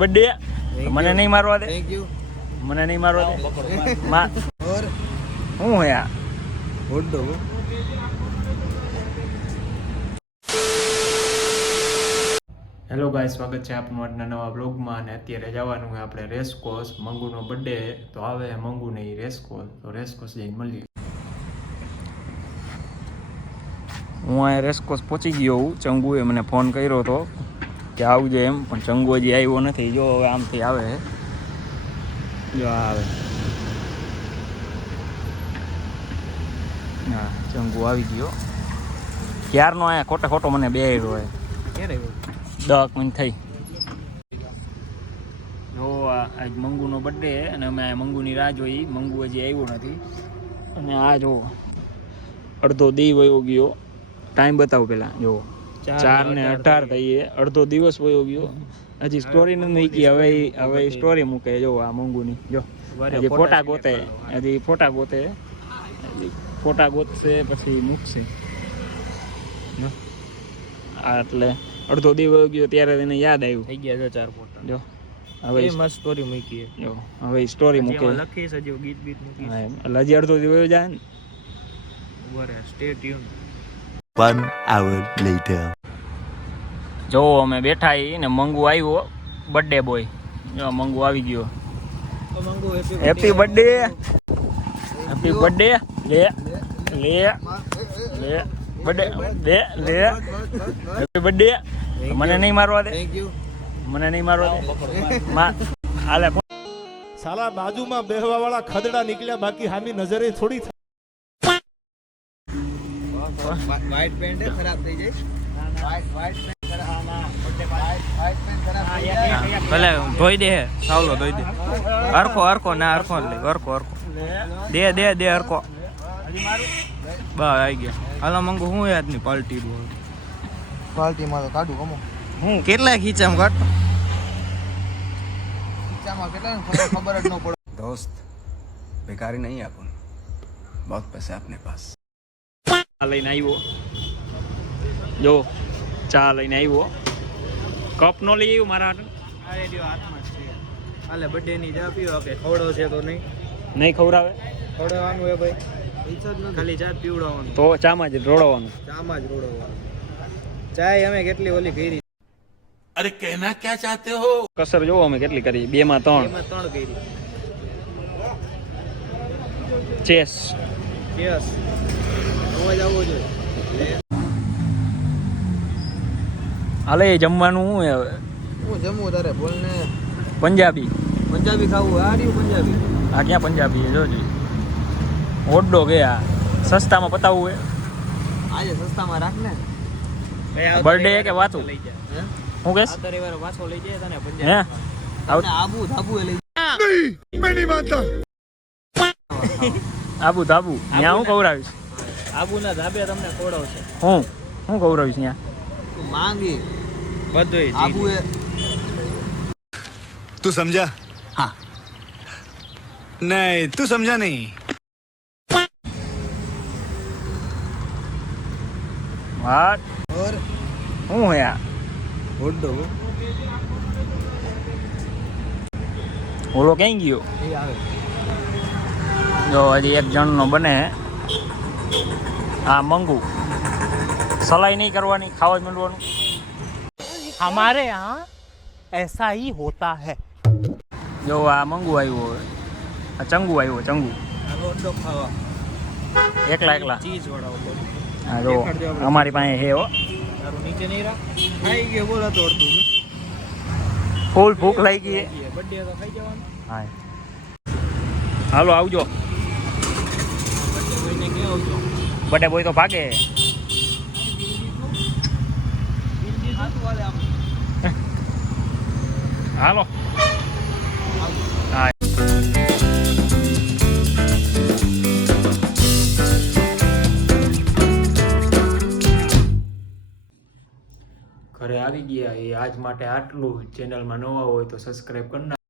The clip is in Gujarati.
बर्थडे મને નહીં મારવા દે थैंक यू મને નહીં મારવા દે માં और હું હે આ होडो હેલો ગાઈસ, સ્વાગત છે આપનું આજના નવા બ્લોગમાં. અને અત્યારે જવાનું છે આપણે રેસકોર્સ. મંગુનો બર્થડે તો આવે મંગુની રેસકોર્સ, તો રેસકોર્સ જઈને મળીએ. હું આ રેસકોર્સ પહોંચી ગયો હું. ચંગુએ મને ફોન કર્યો હતો કે આવજો એમ, પણ ચંગુ હજી આવ્યો નથી. જો હવે આમથી આવે, જો આવે, હા ચંગુ આવી ગયો. ક્યારનો અહીંયા ખોટે ખોટો મને બેહાડ્યો હોય. ક્યારે 10 મિનિટ થઈ. જો આજ મંગુનો બર્થડે અને અમે મંગુની રાહ જોઈ. મંગુ હજી આવ્યો નથી. અને આ જો અડધો દી વયો ગયો. ટાઈમ બતાવો પેલા. જો 4:18 થઈએ, અડધો દિવસ વયો ગયો. હજી સ્ટોરી નથી મૂકી. હવે સ્ટોરી મૂકે. જો આ મંગુની, જો હજી ફોટા ગોતે, હજી ફોટા ગોતે, ફોટા ગોતશે પછી મૂકશે. એટલે અડધો દિવસ ગયો ત્યારે એને યાદ આવ્યું. થઈ ગયા 4 ફોટા. જો હવે મસ્ત સ્ટોરી મૂકી. જો હવે સ્ટોરી મૂકે, લખીશ હજી ગીત બીત મૂકી. એટલે હજી અડધો દિવસ જાય ને. બરાબર, સ્ટે ટ્યુન. 1 hour later. જો અમે બેઠા હી ને મંગુ આવ્યો, બર્થડે બોય. જો મંગુ આવી ગયો. Happy birthday, happy birthday. લે લે લે બર્થડે દે લે, હેપી બર્થડે. મને નહીં મારવા દે, थैंक यू મને નહીં મારવા દે માં. હાલે સાલા બાજુમાં બેહવા વાળા ખદડા નીકળ્યા, બાકી હામી નજરે થોડી वाइट पेंट है खराब થઈ જાય वाइट पेंट खराब वाइट पेंट खराब થઈ જાય ભલે ધોઈ દે, સાવલો ધોઈ દે. હરખો હરખો ના હરખો લે, હરખો હરખો દે દે દે હરખો. બસ આવી ગયા. હાલો મંગુ, હું યાદ ની પાર્ટી બોલ. પાર્ટી માં તો કાઢું કમો હું કેટલા ખીચામ કાઢતો. ખીચામાં કેટલા ખબર જ ન પડે. दोस्त बेकारी नहीं है अपन, बहुत पैसे अपने पास. ચા લઈને આવ્યો. જો ચા લઈને આવ્યો. કપ નો લઈ આવ્યો મારા હાથમાં છે. હાલે બર્થડે ની ચા પીવો કે ખવડો છે તો નહીં ખવડાવે ખવડાવવાનું હે ભાઈ. ઈચ્છા જ નથી, ખાલી ચા પીવડાવવાનું. તો ચામાં જ રોડવાનું. ચામાં જ રોડવાનું. ચાય અમે કેટલી ઓલી કરી. अरे कहना क्या चाहते हो? કસર જોવો અમે કેટલી કરી. 2 માં 3 એમાં 3 કરી. ચેસ. યસ, અવાજ આવવો જોઈએ. હાલે જમવાનું શું હવે? હું જમવું તારે બોલ ને. પંજાબી. પંજાબી ખાવું? આ રહ્યું પંજાબી. આ ક્યાં પંજાબી જોજો. ઓડો ગયા સસ્તામાં પતાવવું હે. આજે સસ્તામાં રાખ ને. બર્થડે કે વાતું લઈ જા. હે? હું કહેશ? આ તરીવાર વાછો લઈ જાય તને હે પંજાબી. આવું આબુ ધાબુ એ લઈ આબુ ધાબુ ત્યાં હું કવરાવીશ. આબુના ધાબે તમને ખવડાવશે. હું કવરાવીશ ત્યાં. તું માંગી બધું આબુ એ. तू समझा? हाँ. नहीं, तू समझा नहीं. વાત और હું હે આ હોડો ઓલો ક્યાં ગયો? એ આવે. જો હજી એક જણનો બને. હા મંગુ, સલાઈ નહીં કરવાની, ખાવા જ માંડવાનું. हमारे यहाँ ऐसा ही होता है. જો આ મંગુ આવ્યો હવે. આ ચંગુ આવ્યો, ચંગુ આ હોડો ખાવા. એકલા એકલા. ચીઝ વાળો. હા જો અમારી પાસે હે હો. તારું નીચે નહીં રાખ. ખાઈ ગયો બોલ તો અડધું. ફૂલ ભૂખ લાગી ગઈ. બર્થડે તો ખાઈ જવાનું. હા હાલો આવજો. કોઈને કે આવજો. બટે બોય તો ભાગે. હાલો હા. ઘરે આવી ગયા. એ આજ માટે આટલું. ચેનલમાં નવા હોય તો સબસ્ક્રાઈબ કરી નાખો.